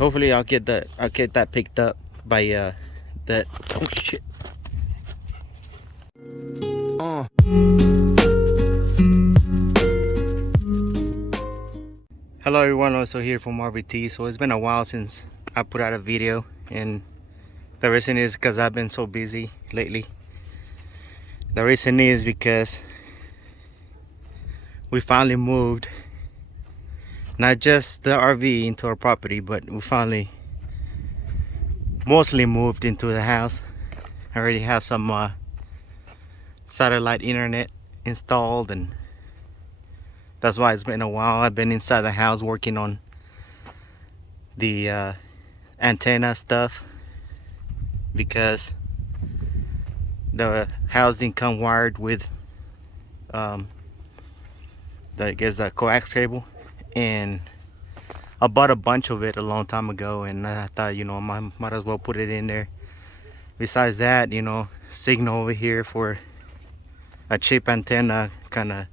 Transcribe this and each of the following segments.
hopefully I'll get that picked up by that. Oh shit. Hello everyone, also here from RVT. So it's been a while since I put out a video, and the reason is because I've been so busy lately. The reason is because we finally moved not just the RV into our property, but we finally mostly moved into the house. I already have some satellite internet installed, and that's why it's been a while. I've been inside the house working on the antenna stuff because the house didn't come wired with the coax cable, and I bought a bunch of it a long time ago, and I thought, you know, I might as well put it in there. Besides that, you know, signal over here for a cheap antenna kind of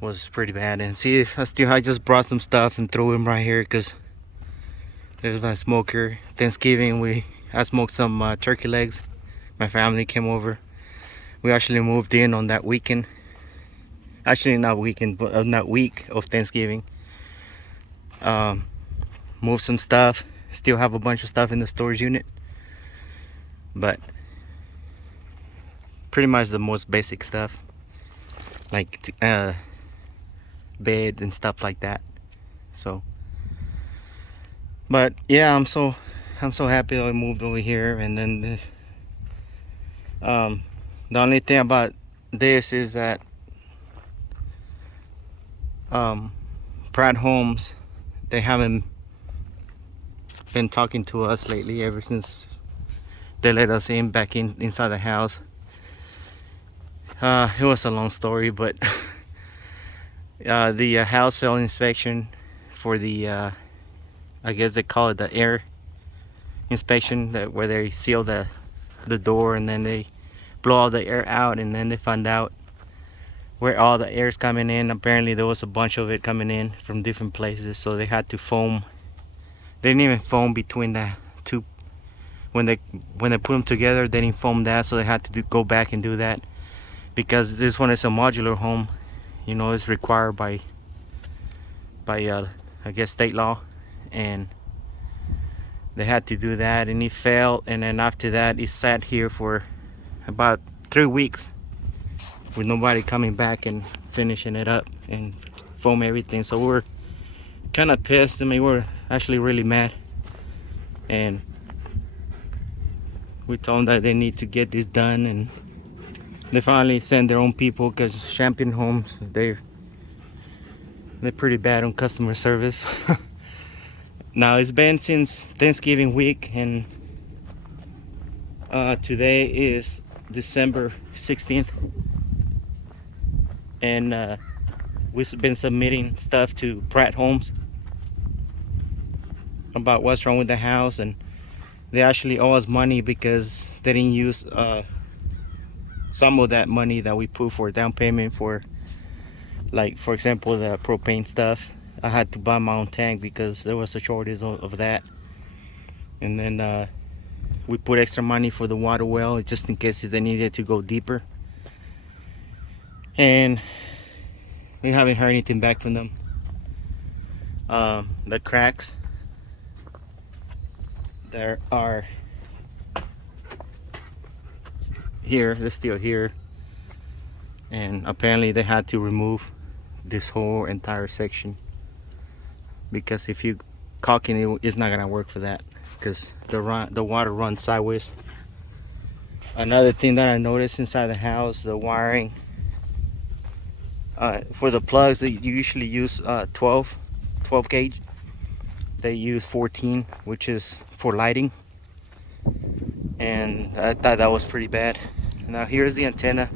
was pretty bad. And see, if I just brought some stuff and threw them right here because there's my smoker. Thanksgiving, I smoked some turkey legs. My family came over. We actually moved in on that weekend. Actually, not weekend, but on that week of Thanksgiving. Moved some stuff. Still have a bunch of stuff in the storage unit, but pretty much the most basic stuff, like bed and stuff like that. So, but yeah, I'm so happy that I moved over here. And then the only thing about this is that Pratt Homes, they haven't been talking to us lately ever since they let us back inside the house. It was a long story, but the house cell inspection for the I guess they call it the air inspection, where they seal the door and then they blow all the air out, and then they find out where all the air is coming in. Apparently there was a bunch of it coming in from different places, so they had to foam. They didn't even foam between the two. When they put them together, they didn't foam that, so they had to go back and do that, because this one is a modular home. You know, it's required by I guess state law, and they had to do that, and it failed. And then after that, it sat here for about 3 weeks with nobody coming back and finishing it up and foam everything. So we're kind of pissed. I mean, we're actually really mad, and we told them that they need to get this done, and they finally sent their own people, because Champion Homes, they're pretty bad on customer service. Now it's been since Thanksgiving week, and today is December 16th, and we've been submitting stuff to Pratt Homes about what's wrong with the house, and they actually owe us money because they didn't use some of that money that we put for down payment for, like, for example, the propane stuff. I had to buy my own tank because there was a shortage of that, and then we put extra money for the water well just in case they needed to go deeper, and we haven't heard anything back from them. The cracks, there are here, they're still here, and apparently they had to remove this whole entire section, because if you caulking it, it's not gonna work for that, because the water runs sideways. Another thing that I noticed inside the house, the wiring for the plugs, you usually use 12 gauge. They use 14, which is for lighting, and I thought that was pretty bad. Now here's the antenna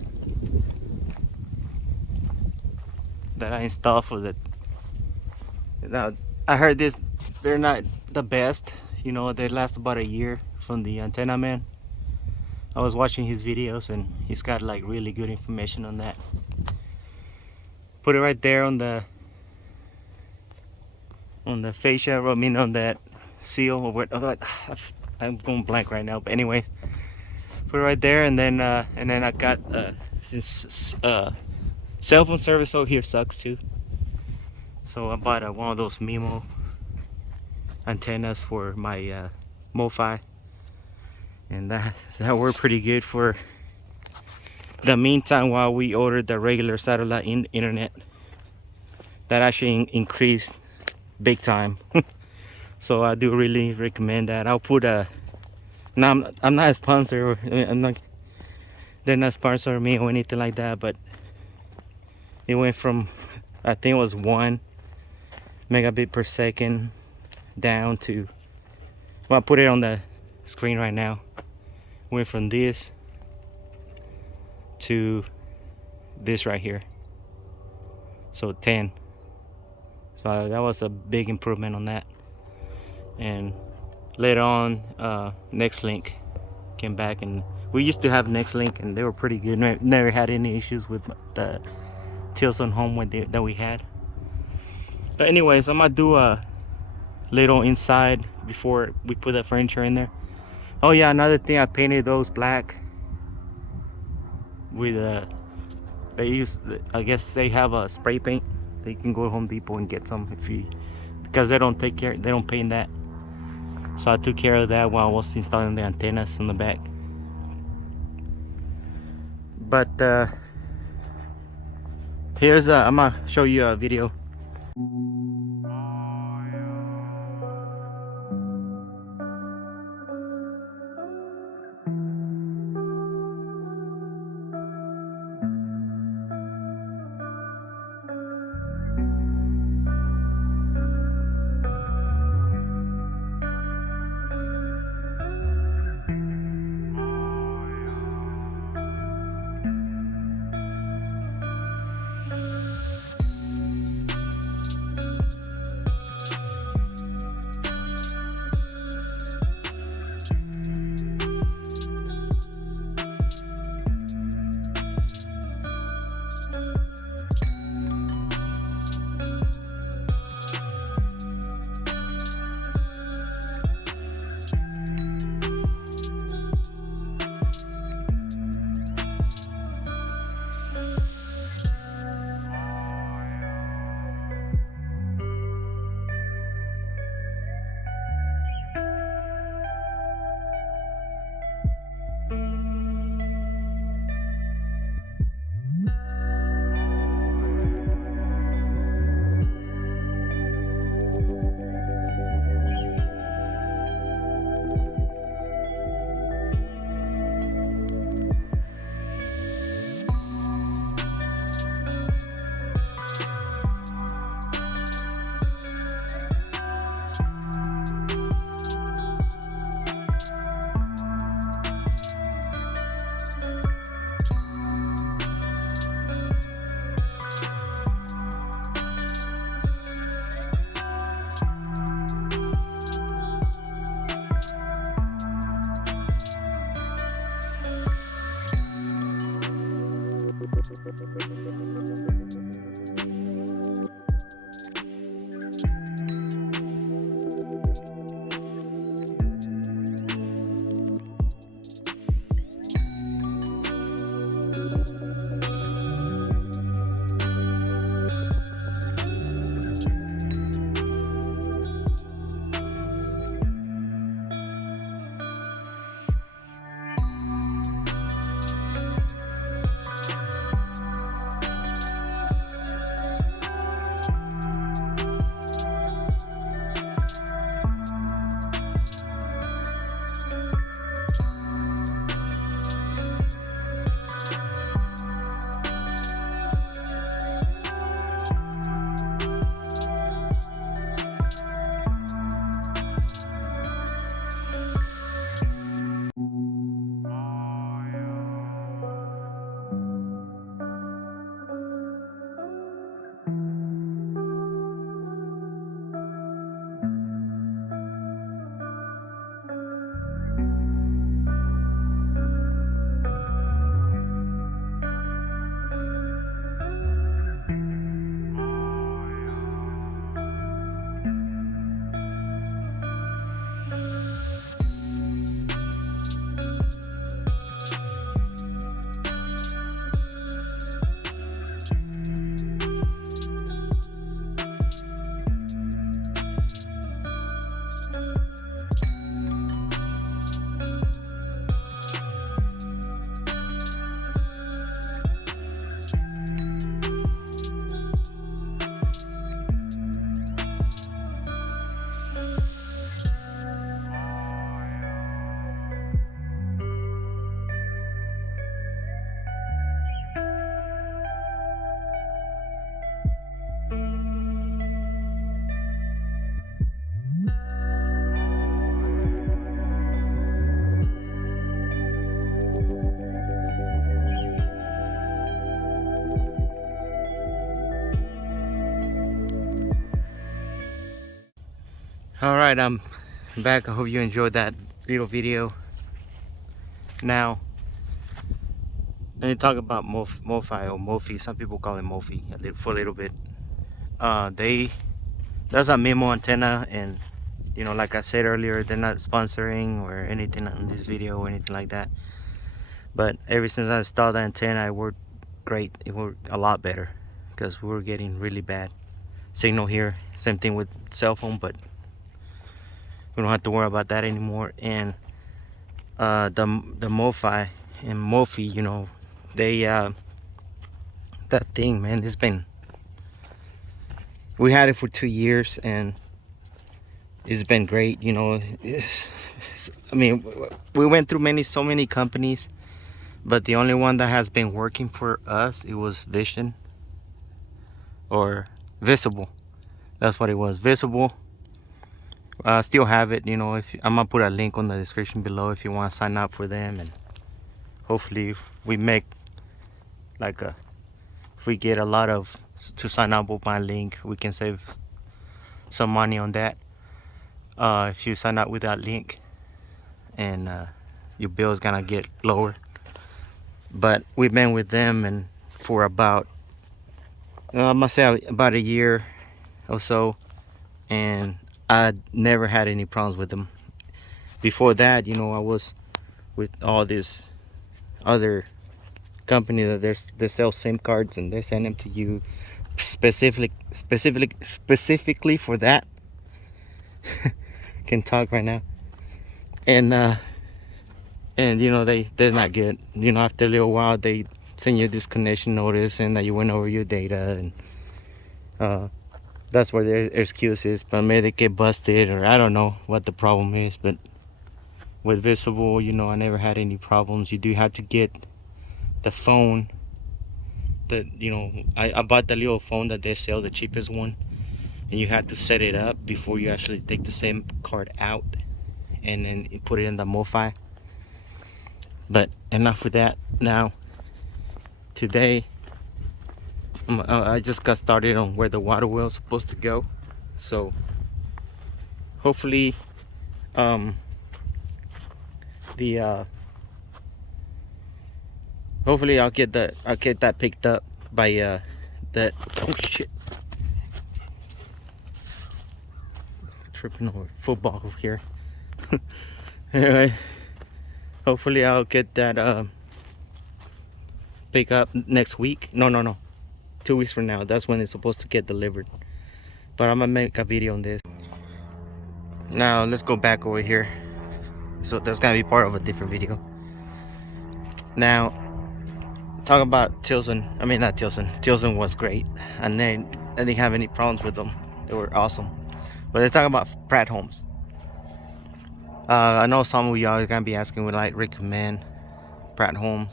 that I installed for the. Now I heard they're not the best, you know, they last about a year from the antenna man. I was watching his videos, and he's got like really good information on that. Put it right there on the fascia, I mean on that seal or what. I'm going blank right now, but anyways, put it right there, and then I got this cell phone service over here sucks too. So I bought one of those MIMO antennas for my MOFI, and that worked pretty good for the meantime while we ordered the regular satellite internet. That actually increased big time. So I do really recommend that. I'll put a now I'm not a sponsor, they're not sponsoring me or anything like that, but it went from, I think it was 1 megabit per second down to, well, I'll put it on the screen right now. Went from this to this right here, so 10. So that was a big improvement on that. And later on, Nextlink came back, and we used to have Nextlink and they were pretty good. Never had any issues with the Tilson home that we had. But anyways, I'm gonna do a little inside before we put the furniture in there. Oh yeah, another thing, I painted those black with they use, I guess they have a spray paint. They can go to Home Depot and get some because they don't paint that. So I took care of that while I was installing the antennas on the back. But here's I'm gonna show you a video. All right, I'm back. I hope you enjoyed that little video. Now, let me talk about MOFI or MOFI. Some people call it MOFI for a little bit. That's a MIMO antenna, and you know, like I said earlier, they're not sponsoring or anything on this video or anything like that. But ever since I installed the antenna, it worked great. It worked a lot better because we were getting really bad signal here. Same thing with cell phone, but we don't have to worry about that anymore. And the MOFI and MOFI, you know, they that thing, man, we had it for 2 years and it's been great. You know, I mean, we went through so many companies, but the only one that has been working for us, it was Vision or Visible. That's what it was, Visible. I still have it. You know, I'm gonna put a link on the description below if you want to sign up for them, and hopefully if we make if we get a lot of to sign up with my link, we can save some money on that. If you sign up with that link, and your bill is gonna get lower. But we've been with them and for about I must say about a year or so, and I never had any problems with them. Before that, you know, I was with all this other company that they sell SIM cards and they send them to you specifically for that. Can talk right now. And you know, they're not good. You know, after a little while they send you a disconnection notice and that you went over your data, and that's where their excuse is. But maybe they get busted, or I don't know what the problem is. But with Visible, you know, I never had any problems. You do have to get the phone that, you know, I bought the little phone that they sell, the cheapest one, and you have to set it up before you actually take the SIM card out and then you put it in the MOFI. But enough with that. Now today I just got started on where the water wheel is supposed to go, so hopefully hopefully I'll get that picked up by that. Oh shit, tripping over football over here. Anyway, hopefully I'll get that pick up next week. No, 2 weeks from now. That's when it's supposed to get delivered. But I'm gonna make a video on this. Now let's go back over here. So that's gonna be part of a different video. Now, talk about Tilson. I mean, not Tilson. Tilson was great, and then I didn't have any problems with them. They were awesome. But let's talk about Pratt Homes. I know some of y'all are gonna be asking, would like recommend Pratt Homes,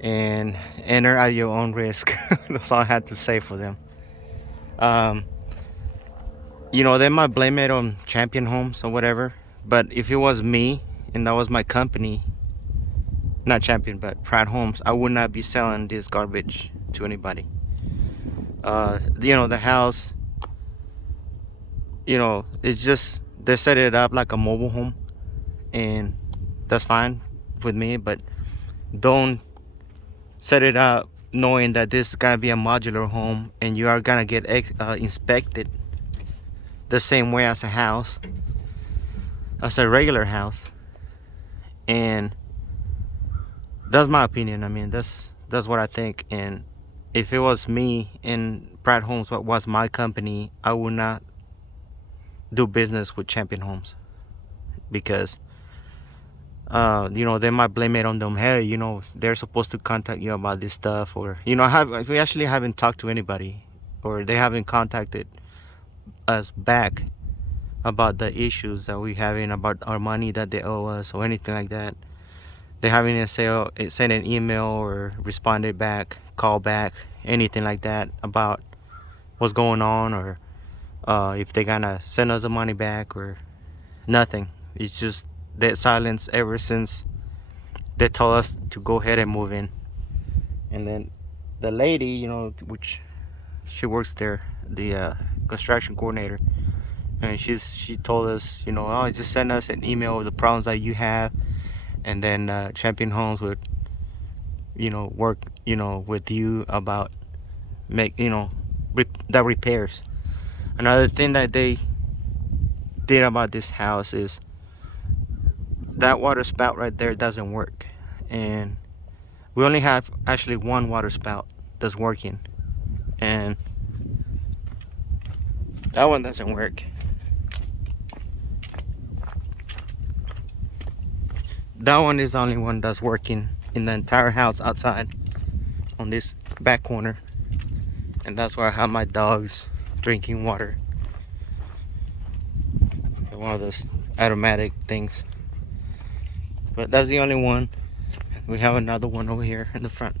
and enter at your own risk. That's all I had to say for them. You know, they might blame it on Champion Homes or whatever, but if it was me and that was my company, not Champion but Pratt Homes, I would not be selling this garbage to anybody. You know, the house, you know, it's just they set it up like a mobile home, and that's fine with me, but don't set it up knowing that this is gonna be a modular home and you are gonna get inspected the same way as a regular house. And that's my opinion. I mean, that's what I think. And if it was me and Pratt Homes was my company, I would not do business with Champion Homes, because you know, they might blame it on them. Hey, you know, they're supposed to contact you about this stuff, or you know, we actually haven't talked to anybody, or they haven't contacted us back about the issues that we're having, about our money that they owe us or anything like that. They haven't sent an email or responded back, call back, anything like that about what's going on, or if they're gonna send us the money back or nothing. It's just that silence ever since they told us to go ahead and move in. And then the lady, you know, which she works there, the construction coordinator, And she told us, you know, oh, just send us an email with the problems that you have, and then Champion Homes would, you know, work, you know, with you about make, you know, that repairs. Another thing that they did about this house is that water spout right there doesn't work, and we only have actually one water spout that's working, and that one doesn't work. That one is the only one that's working in the entire house outside on this back corner, and that's where I have my dogs drinking water. One of those automatic things, but that's the only one. We have another one over here in the front.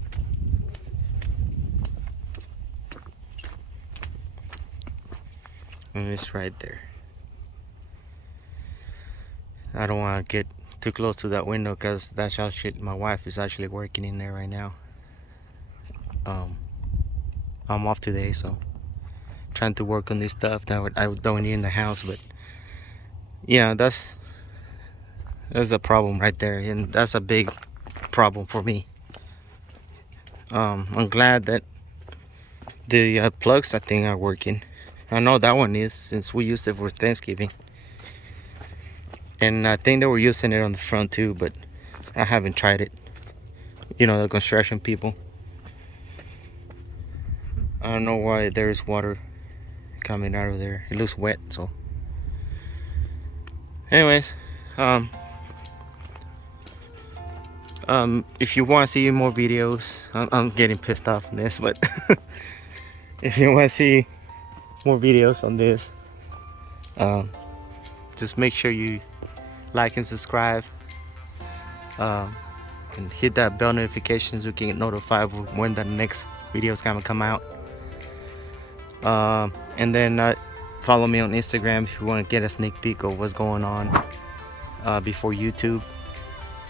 And it's right there. I don't want to get too close to that window because that's how my wife is actually working in there right now. I'm off today, so trying to work on this stuff that I don't need in the house. But yeah, that's a problem right there, and that's a big problem for me. I'm glad that the plugs, I think, are working. I know that one is, since we used it for Thanksgiving, and I think they were using it on the front too, but I haven't tried it. You know, the construction people. I don't know why there's water coming out of there. It looks wet, so anyways, if you want to see more videos, I'm getting pissed off on this, but if you want to see more videos on this, just make sure you like and subscribe, and hit that bell notification so you can get notified when the next video is gonna come out. And then follow me on Instagram if you want to get a sneak peek of what's going on before YouTube.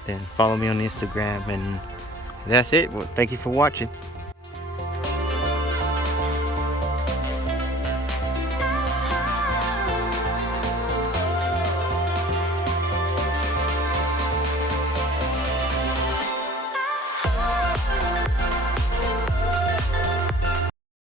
Then follow me on Instagram, and that's it. Well, thank you for watching.